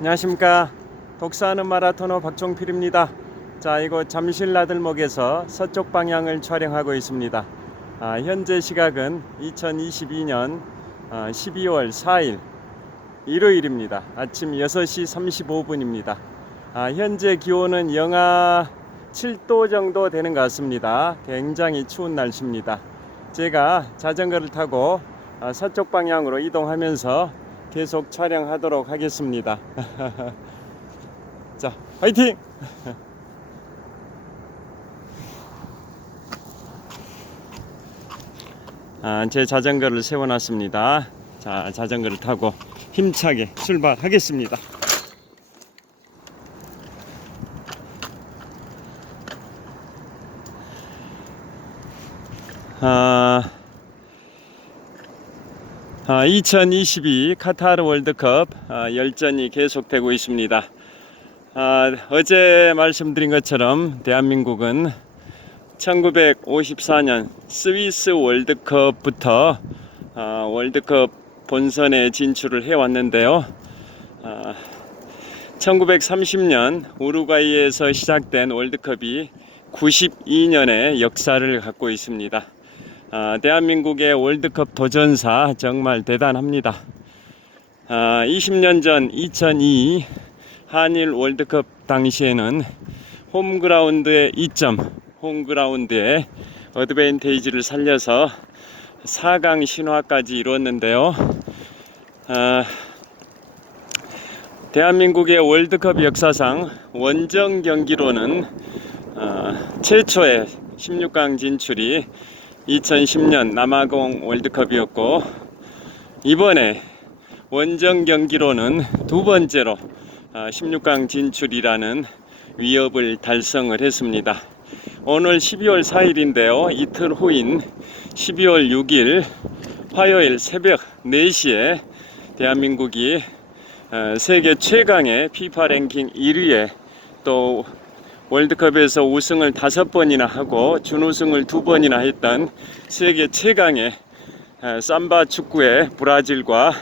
안녕하십니까. 독서하는 마라토너 박종필입니다. 자, 이곳 잠실 나들목에서 서쪽 방향을 촬영하고 있습니다. 현재 시각은 2022년 12월 4일 일요일입니다. 아침 6시 35분입니다. 현재 기온은 영하 7도 정도 되는 것 같습니다. 굉장히 추운 날씨입니다. 제가 자전거를 타고 서쪽 방향으로 이동하면서 계속 촬영하도록 하겠습니다. 자, 화이팅! 제 자전거를 세워놨습니다. 자, 자전거를 타고 힘차게 출발하겠습니다. 아, 2022 카타르 월드컵 열전이 계속되고 있습니다. 어제 말씀드린 것처럼 대한민국은 1954년 스위스 월드컵부터 월드컵 본선에 진출을 해왔는데요. 1930년 우루과이에서 시작된 월드컵이 92년의 역사를 갖고 있습니다. 대한민국의 월드컵 도전사 정말 대단합니다. 20년 전 2002 한일 월드컵 당시에는 홈그라운드의 이점, 홈그라운드의 어드밴테이지를 살려서 4강 신화까지 이루었는데요. 대한민국의 월드컵 역사상 원정 경기로는 최초의 16강 진출이 2010년 남아공 월드컵이었고, 이번에 원정 경기로는 두 번째로 16강 진출이라는 위협을 달성을 했습니다. 오늘 12월 4일인데요. 이틀 후인 12월 6일 화요일 새벽 4시에 대한민국이 세계 최강의 피파 랭킹 1위에 또 월드컵에서 우승을 5번이나 하고 준우승을 2번이나 했던 세계 최강의 삼바 축구의 브라질과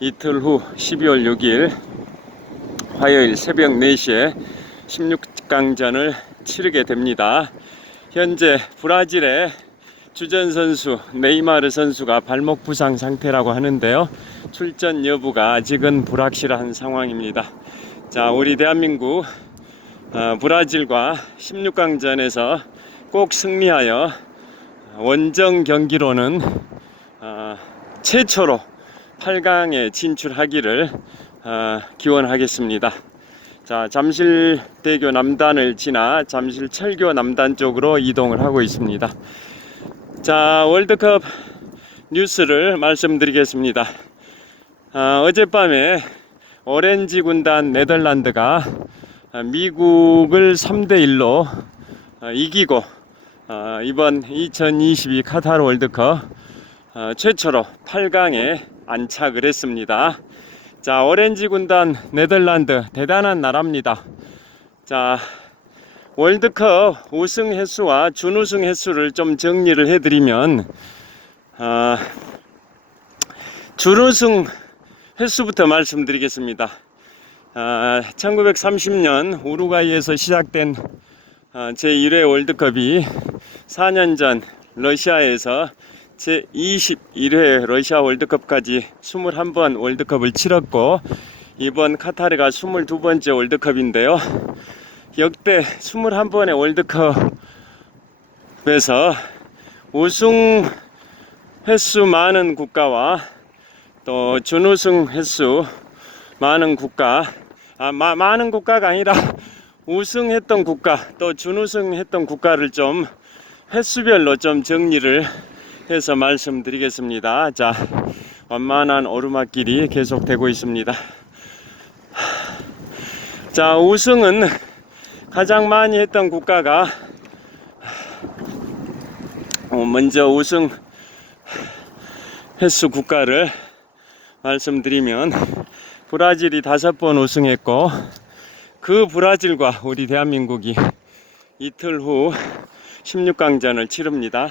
이틀 후 12월 6일 화요일 새벽 4시에 16강전을 치르게 됩니다. 현재 브라질의 주전 선수 네이마르 선수가 발목 부상 상태라고 하는데요. 출전 여부가 아직은 불확실한 상황입니다. 자, 우리 대한민국 브라질과 16강전에서 꼭 승리하여 원정 경기로는 최초로 8강에 진출하기를 기원하겠습니다. 자, 잠실대교 남단을 지나 잠실철교 남단 쪽으로 이동을 하고 있습니다. 자, 월드컵 뉴스를 말씀드리겠습니다. 어젯밤에 오렌지 군단 네덜란드가 미국을 3대1로 이기고 이번 2022 카타르 월드컵 최초로 8강에 안착을 했습니다. 자, 오렌지 군단 네덜란드 대단한 나라입니다. 자, 월드컵 우승 횟수와 준우승 횟수를 좀 정리를 해드리면 준우승 횟수부터 말씀드리겠습니다. 1930년 우루과이에서 시작된 제1회 월드컵이 4년 전 러시아에서 제21회 러시아 월드컵까지 21번 월드컵을 치렀고, 이번 카타르가 22번째 월드컵인데요. 역대 21번의 월드컵에서 우승 횟수 많은 국가와 또 준우승 횟수 많은 국가, 많은 국가가 아니라 우승했던 국가 또 준우승했던 국가를 좀 횟수별로 좀 정리를 해서 말씀드리겠습니다. 자, 완만한 오르막길이 계속되고 있습니다. 자, 우승은 가장 많이 했던 국가가 먼저 우승 횟수 국가를 말씀드리면 브라질이 5번 우승했고, 그 브라질과 우리 대한민국이 이틀 후 16강전을 치릅니다.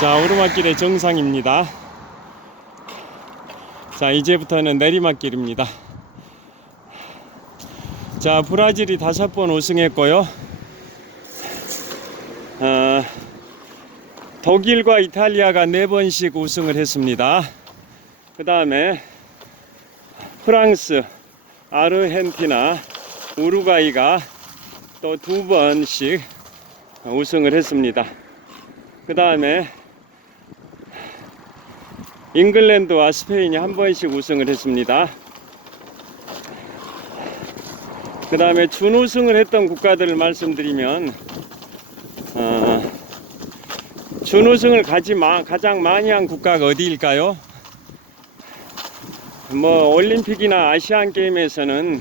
자, 오르막길의 정상입니다. 자, 이제부터는 내리막길입니다. 자, 브라질이 5번 우승했고요. 독일과 이탈리아가 4번씩 우승을 했습니다. 그 다음에 프랑스, 아르헨티나, 우루과이가 또 2번씩 우승을 했습니다. 그 다음에 잉글랜드와 스페인이 1번씩 우승을 했습니다. 그 다음에 준우승을 했던 국가들을 말씀드리면 준우승을 가장 많이 한 국가가 어디일까요? 뭐 올림픽이나 아시안 게임에서는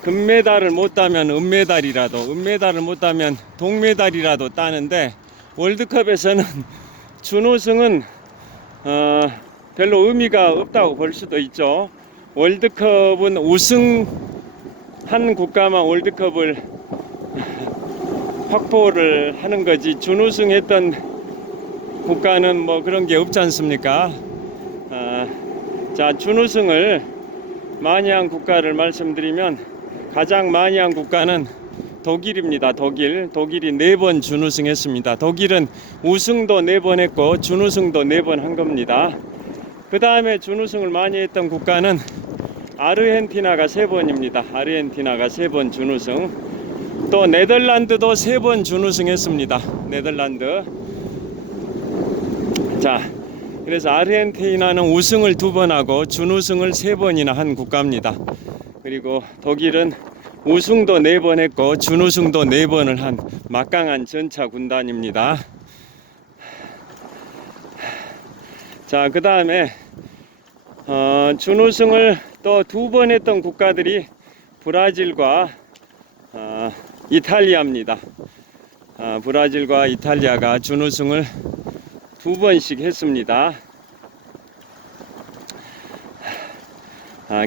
금메달을 못 따면 은메달을 못 따면 동메달이라도 따는데, 월드컵에서는 준우승은 별로 의미가 없다고 볼 수도 있죠. 월드컵은 우승한 국가만 월드컵을 확보를 하는 거지, 준우승했던 국가는 뭐 그런 게 없지 않습니까? 자, 준우승을 많이 한 국가를 말씀드리면 가장 많이 한 국가는 독일입니다. 독일이 4번 준우승했습니다. 독일은 우승도 4번 했고 준우승도 4번 한 겁니다. 그 다음에 준우승을 많이 했던 국가는 아르헨티나가 3번입니다. 아르헨티나가 3번 준우승. 또 네덜란드도 3번 준우승했습니다. 네덜란드. 자, 그래서 아르헨티나는 우승을 2번 하고 준우승을 3번이나 한 국가입니다. 그리고 독일은 우승도 4번 했고 준우승도 4번을 한 막강한 전차 군단입니다. 자, 그 다음에 준우승을 또 2번 했던 국가들이 브라질과 이탈리아입니다. 브라질과 이탈리아가 준우승을 2번씩 했습니다.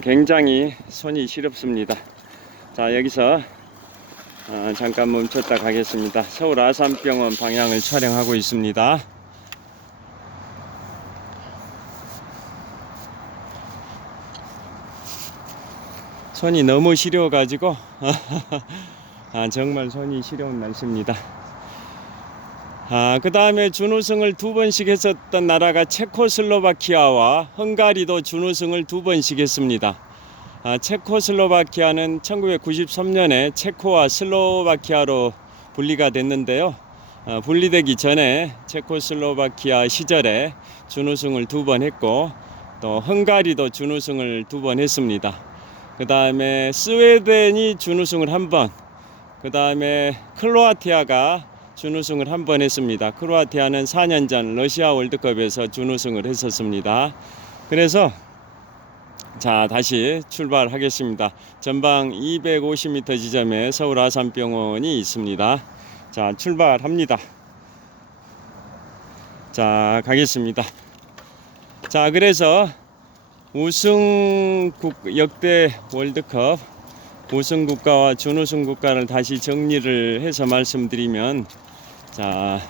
굉장히 손이 시렵습니다. 자, 여기서 잠깐 멈췄다 가겠습니다. 서울 아산병원 방향을 촬영하고 있습니다. 손이 너무 시려워 가지고 정말 손이 시려운 날씨입니다. 그 다음에 준우승을 2번씩 했었던 나라가 체코슬로바키아와 헝가리도 준우승을 2번씩 했습니다. 체코슬로바키아는 1993년에 체코와 슬로바키아로 분리가 됐는데요. 분리되기 전에 체코슬로바키아 시절에 준우승을 2번 했고, 또 헝가리도 준우승을 2번 했습니다. 그 다음에 스웨덴이 준우승을 1번, 그 다음에 크로아티아가 준우승을 1번 했습니다. 크로아티아는 4년 전 러시아 월드컵에서 준우승을 했었습니다. 그래서 자, 다시 출발하겠습니다. 전방 250m 지점에 서울 아산병원이 있습니다. 자, 출발합니다. 자, 가겠습니다. 자, 그래서 역대 월드컵 우승 국가와 준우승 국가를 다시 정리를 해서 말씀드리면, 자,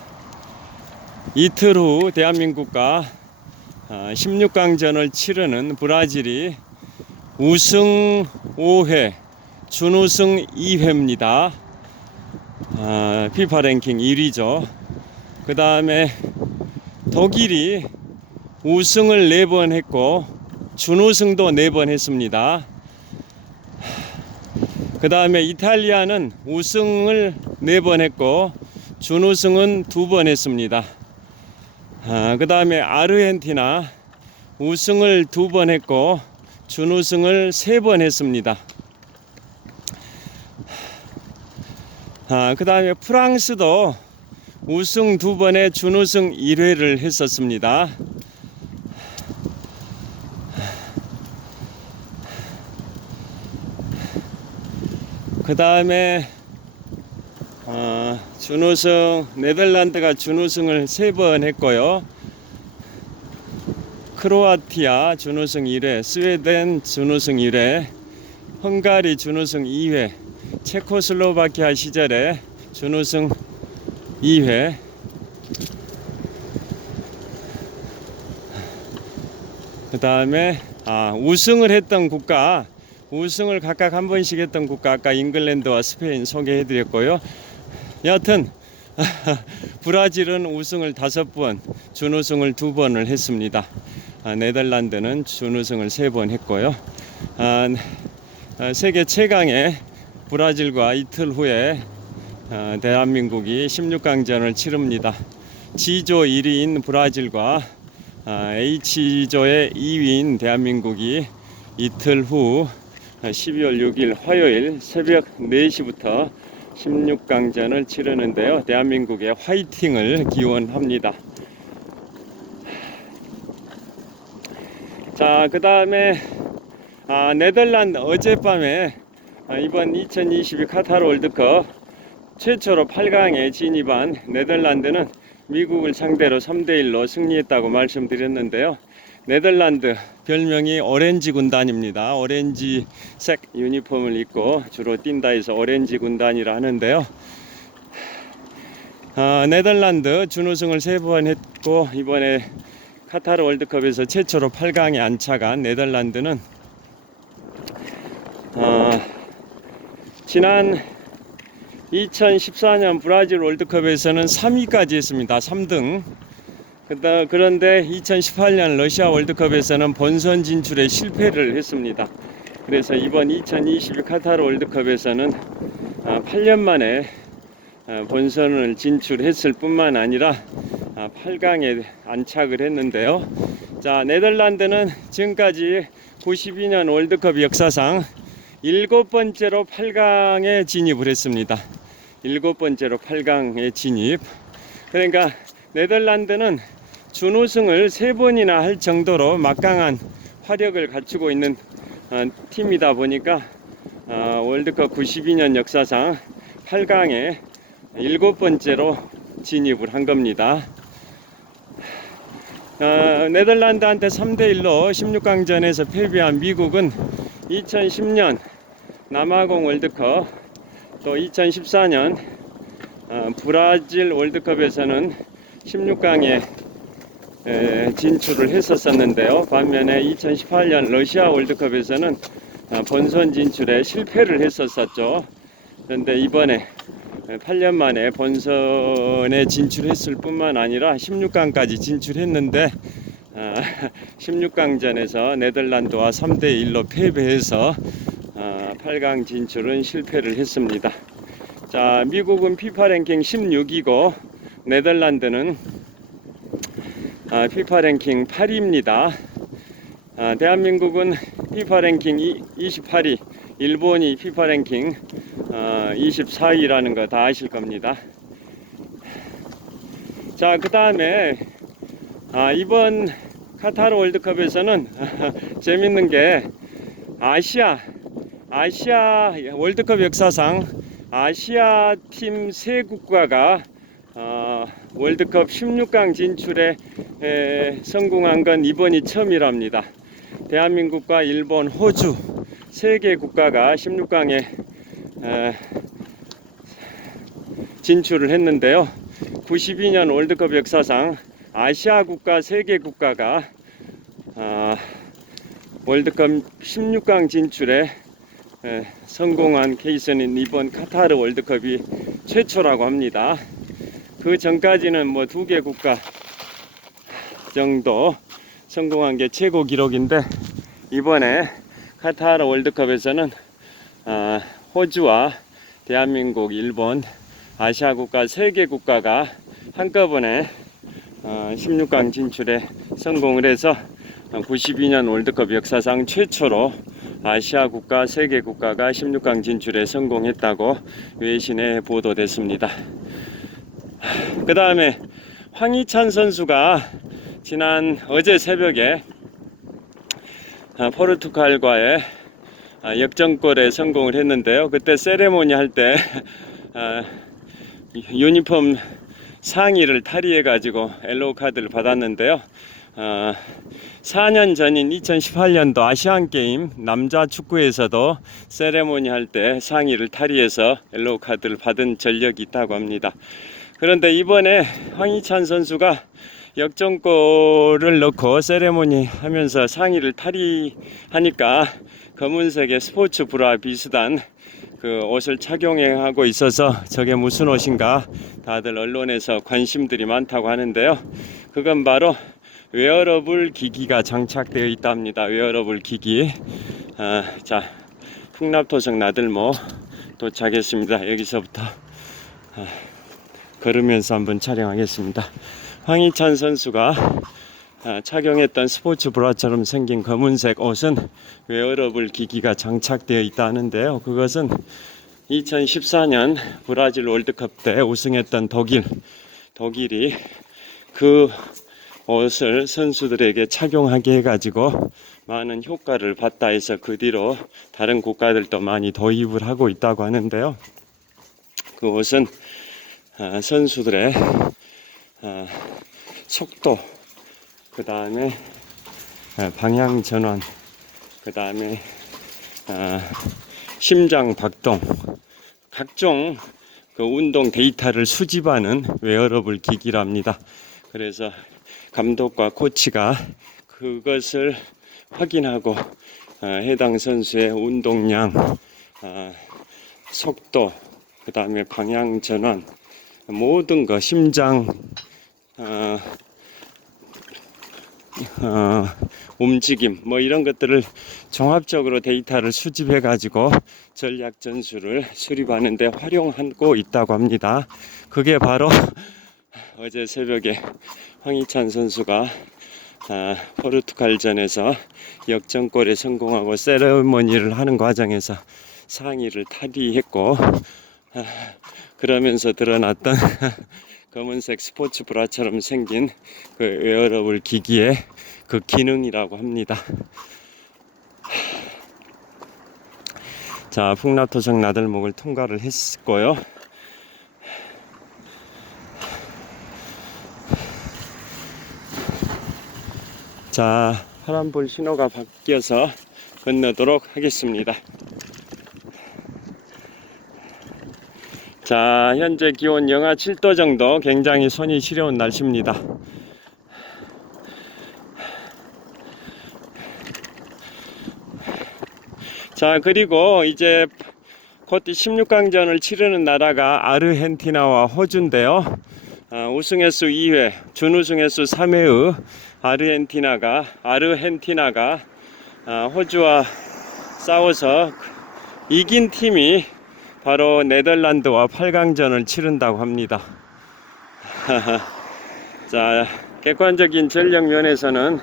이틀 후 대한민국과 16강전을 치르는 브라질이 우승 5회, 준우승 2회입니다. 피파 랭킹 1위죠. 그 다음에 독일이 우승을 4번 했고 준우승도 4번 했습니다. 그 다음에 이탈리아는 우승을 4번 했고 준우승은 2번 했습니다. 그 다음에 아르헨티나 우승을 2번 했고 준우승을 3번 했습니다. 그 다음에 프랑스도 우승 2번에 준우승 1회를 했었습니다. 그 다음에 준우승, 네덜란드가 준우승을 3번 했고요. 크로아티아 준우승 1회, 스웨덴 준우승 1회, 헝가리 준우승 2회, 체코슬로바키아 시절에 준우승 2회, 그 다음에 우승을 했던 국가, 우승을 각각 한 번씩 했던 국가, 아까 잉글랜드와 스페인 소개해 드렸고요. 여하튼 브라질은 우승을 5번, 준우승을 2번을 했습니다. 네덜란드는 준우승을 3번 했고요. 세계 최강의 브라질과 이틀 후에 대한민국이 16강전을 치릅니다. G조 1위인 브라질과 H조의 2위인 대한민국이 이틀 후 12월 6일 화요일 새벽 4시부터 16강전을 치르는데요. 대한민국의 화이팅을 기원합니다. 자, 그 다음에 네덜란드 어젯밤에 이번 2022 카타르 월드컵 최초로 8강에 진입한 네덜란드는 미국을 상대로 3대1로 승리했다고 말씀드렸는데요. 네덜란드 별명이 오렌지 군단입니다. 오렌지색 유니폼을 입고 주로 뛴다 해서 오렌지 군단이라 하는데요. 네덜란드 준우승을 3번 했고 이번에 카타르 월드컵에서 최초로 8강에 안착한 네덜란드는 지난 2014년 브라질 월드컵에서는 3위까지 했습니다. 3등. 그런데 2018년 러시아 월드컵에서는 본선 진출에 실패를 했습니다. 그래서 이번 2022 카타르 월드컵에서는 8년 만에 본선을 진출했을 뿐만 아니라 8강에 안착을 했는데요. 자, 네덜란드는 지금까지 92년 월드컵 역사상 7번째로 8강에 진입을 했습니다. 7번째로 8강에 진입. 그러니까 네덜란드는 준우승을 3번이나 할 정도로 막강한 화력을 갖추고 있는 팀이다 보니까 월드컵 92년 역사상 8강에 7번째로 진입을 한 겁니다. 네덜란드한테 3대1로 16강전에서 패배한 미국은 2010년 남아공 월드컵 또 2014년 브라질 월드컵에서는 16강에 진출을 했었는데요. 반면에 2018년 러시아 월드컵에서는 본선 진출에 실패를 했었죠. 그런데 이번에 8년 만에 본선에 진출했을 뿐만 아니라 16강까지 진출했는데 16강전에서 네덜란드와 3대1로 패배해서 8강 진출은 실패를 했습니다. 자, 미국은 피파 랭킹 16위고 네덜란드는 피파 랭킹 8위입니다. 대한민국은 피파 랭킹 28위, 일본이 피파 랭킹 24위라는 거 다 아실 겁니다. 자, 그 다음에 이번 카타르 월드컵에서는 재밌는 게 아시아 월드컵 역사상 아시아 팀 3국가가 월드컵 16강 진출에 성공한 건 이번이 처음이랍니다. 대한민국과 일본, 호주 3개 국가가 16강에 진출을 했는데요. 92년 월드컵 역사상 아시아 국가 3개 국가가 월드컵 16강 진출에 성공한 케이스는 이번 카타르 월드컵이 최초라고 합니다. 그 전까지는 뭐 2개 국가 정도 성공한 게 최고 기록인데 이번에 카타르 월드컵에서는 호주와 대한민국, 일본, 아시아 국가 3개 국가가 한꺼번에 16강 진출에 성공을 해서 92년 월드컵 역사상 최초로 아시아 국가 3개 국가가 16강 진출에 성공했다고 외신에 보도됐습니다. 그 다음에 황희찬 선수가 어제 새벽에 포르투갈과의 역전골에 성공을 했는데요. 그때 세레모니 할 때 유니폼 상의를 탈의해 가지고 옐로우 카드를 받았는데요. 4년 전인 2018년도 아시안게임 남자 축구에서도 세레모니 할 때 상의를 탈의해서 옐로우 카드를 받은 전력이 있다고 합니다. 그런데 이번에 황희찬 선수가 역전골을 넣고 세레모니 하면서 상의를 탈의하니까 검은색의 스포츠 브라 비슷한 그 옷을 착용하고 있어서 저게 무슨 옷인가 다들 언론에서 관심들이 많다고 하는데요. 그건 바로 웨어러블 기기가 장착되어 있답니다. 웨어러블 기기. 자, 풍납토성 나들모 도착했습니다. 여기서부터 걸으면서 한번 촬영하겠습니다. 황희찬 선수가 착용했던 스포츠 브라처럼 생긴 검은색 옷은 웨어러블 기기가 장착되어 있다 하는데요. 그것은 2014년 브라질 월드컵 때 우승했던 독일이 그 옷을 선수들에게 착용하게 해가지고 많은 효과를 봤다 해서 그 뒤로 다른 국가들도 많이 도입을 하고 있다고 하는데요. 그 옷은 선수들의 속도, 그 다음에 방향 전환, 그 다음에 심장 박동, 각종 그 운동 데이터를 수집하는 웨어러블 기기랍니다. 그래서 감독과 코치가 그것을 확인하고 해당 선수의 운동량, 속도, 그 다음에 방향 전환, 모든 거, 심장 움직임 뭐 이런 것들을 종합적으로 데이터를 수집해 가지고 전략 전술을 수립하는 데 활용하고 있다고 합니다. 그게 바로 어제 새벽에 황희찬 선수가 포르투갈전에서 역전골에 성공하고 세레머니를 하는 과정에서 상의를 탈의했고 그러면서 드러났던 검은색 스포츠 브라처럼 생긴 그 웨어러블 기기의 그 기능이라고 합니다. 자, 풍납토성 나들목을 통과를 했고요. 자, 파란불 신호가 바뀌어서 건너도록 하겠습니다. 자, 현재 기온 영하 7도 정도, 굉장히 손이 시려운 날씨입니다. 자, 그리고 이제 곧 16강전을 치르는 나라가 아르헨티나와 호주인데요. 우승 횟수 2회, 준우승 횟수 3회의 아르헨티나가 호주와 싸워서 이긴 팀이 바로 네덜란드와 8강전을 치른다고 합니다. 자, 객관적인 전력 면에서는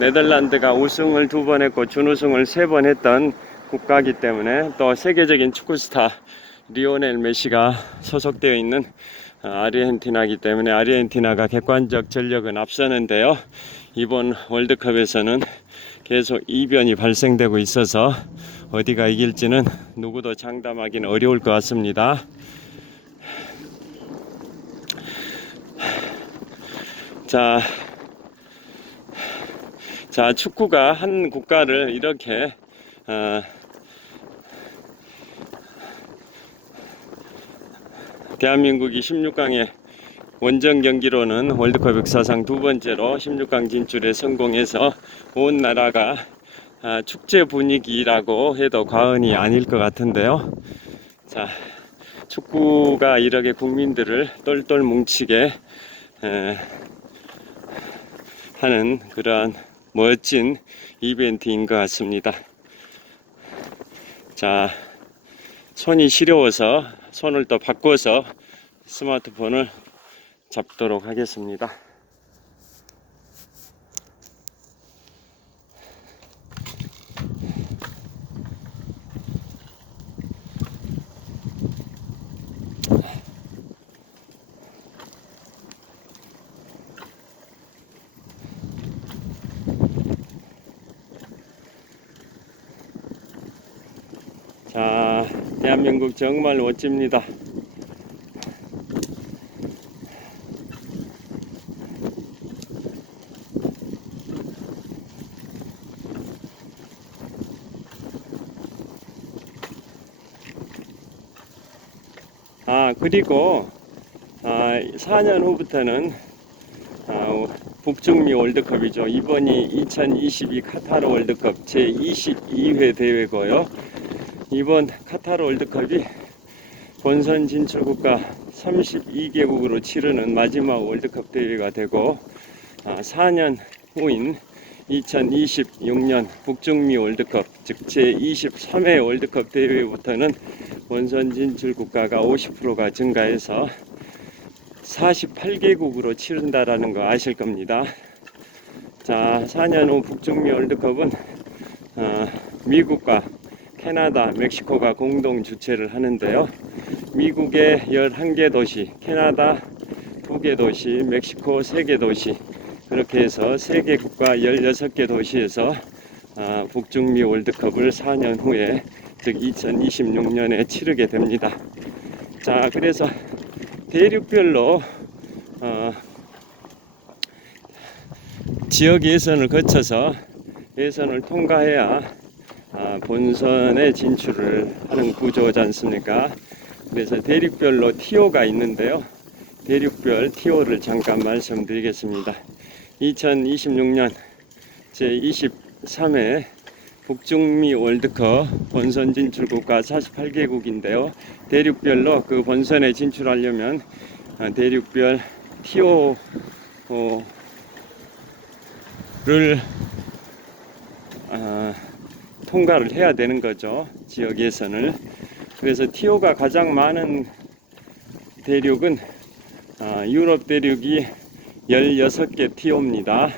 네덜란드가 우승을 2번 했고 준우승을 3번 했던 국가이기 때문에 또 세계적인 축구스타 리오넬 메시가 소속되어 있는 아르헨티나이기 때문에 아르헨티나가 객관적 전력은 앞서는데요. 이번 월드컵에서는 계속 이변이 발생되고 있어서 어디가 이길지는 누구도 장담하기는 어려울 것 같습니다. 자, 축구가 한 국가를 이렇게 대한민국이 16강에 원정 경기로는 월드컵 역사상 2번째로 16강 진출에 성공해서 온 나라가 축제 분위기라고 해도 과언이 아닐 것 같은데요. 자, 축구가 이렇게 국민들을 똘똘 뭉치게 하는 그러한 멋진 이벤트인 것 같습니다. 자, 손이 시려워서 손을 또 바꿔서 스마트폰을 잡도록 하겠습니다. 자, 대한민국 정말 멋집니다. 그리고 4년 후부터는 북중미 월드컵이죠. 이번이 2022 카타르 월드컵 제22회 대회고요. 이번 카타르 월드컵이 본선 진출 국가 32개국으로 치르는 마지막 월드컵 대회가 되고 4년 후인 2026년 북중미 월드컵 즉 제23회 월드컵 대회부터는 본선 진출 국가가 50%가 증가해서 48개국으로 치른다라는 거 아실 겁니다. 자, 4년 후 북중미 월드컵은 미국과 캐나다, 멕시코가 공동 주최를 하는데요. 미국의 11개 도시, 캐나다 2개 도시, 멕시코 3개 도시, 그렇게 해서 3개 국가 16개 도시에서 북중미 월드컵을 4년 후에 즉 2026년에 치르게 됩니다. 자, 그래서 대륙별로 지역 예선을 거쳐서 예선을 통과해야 본선에 진출을 하는 구조지 않습니까? 그래서 대륙별로 티오가 있는데요. 대륙별 티오를 잠깐 말씀드리겠습니다. 2026년 제23회 북중미 월드컵 본선 진출 국가 48개국인데요. 대륙별로 그 본선에 진출하려면 대륙별 티오를 통과를 해야 되는 거죠. 지역 예선을. 그래서 티오가 가장 많은 대륙은 유럽 대륙이 16개 티오입니다.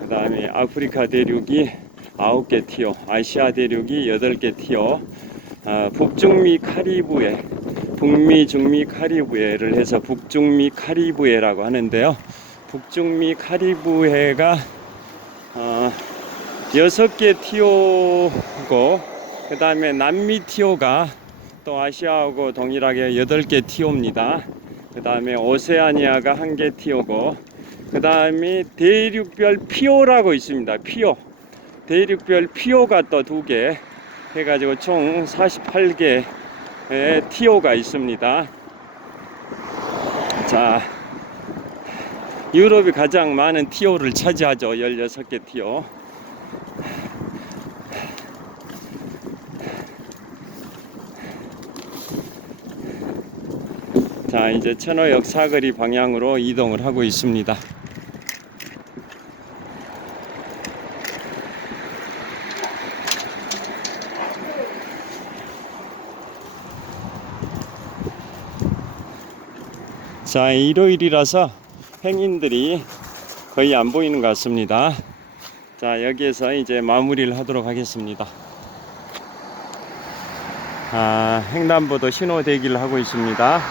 그 다음에 아프리카 대륙이 9개 티오, 아시아 대륙이 8개 티오, 북중미 카리브해, 북미, 중미, 카리브해를 해서 북중미 카리브해라고 하는데요. 북중미 카리브해가 6개 티오고, 그 다음에 남미 티오가 또 아시아하고 동일하게 8개 티오입니다. 그 다음에 오세아니아가 1개 티오고, 그 다음에 대륙별 피오라고 있습니다. 피오. 대륙별 피오가 또 2개 해가지고 총 48개의 티오가 있습니다. 자, 유럽이 가장 많은 티오를 차지하죠. 16개 티오. 자, 이제 천호역 사거리 방향으로 이동을 하고 있습니다. 자, 일요일이라서 행인들이 거의 안 보이는 것 같습니다. 자, 여기에서 이제 마무리를 하도록 하겠습니다. 횡단보도 신호 대기를 하고 있습니다.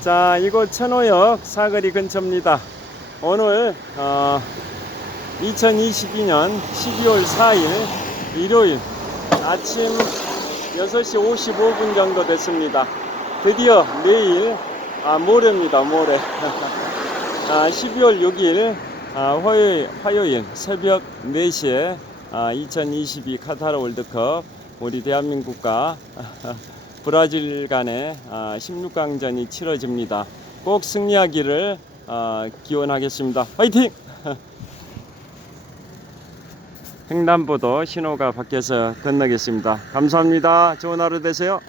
자, 이곳 천호역 사거리 근처입니다. 오늘 2022년 12월 4일 일요일 아침 6시 55분 정도 됐습니다. 드디어 내일 모레입니다. 모레 12월 6일 화요일 새벽 4시에 2022 카타르 월드컵 우리 대한민국과 브라질 간의 16강전이 치러집니다. 꼭 승리하기를 기원하겠습니다. 화이팅! 횡단보도 신호가 바뀌어서 건너겠습니다. 감사합니다. 좋은 하루 되세요.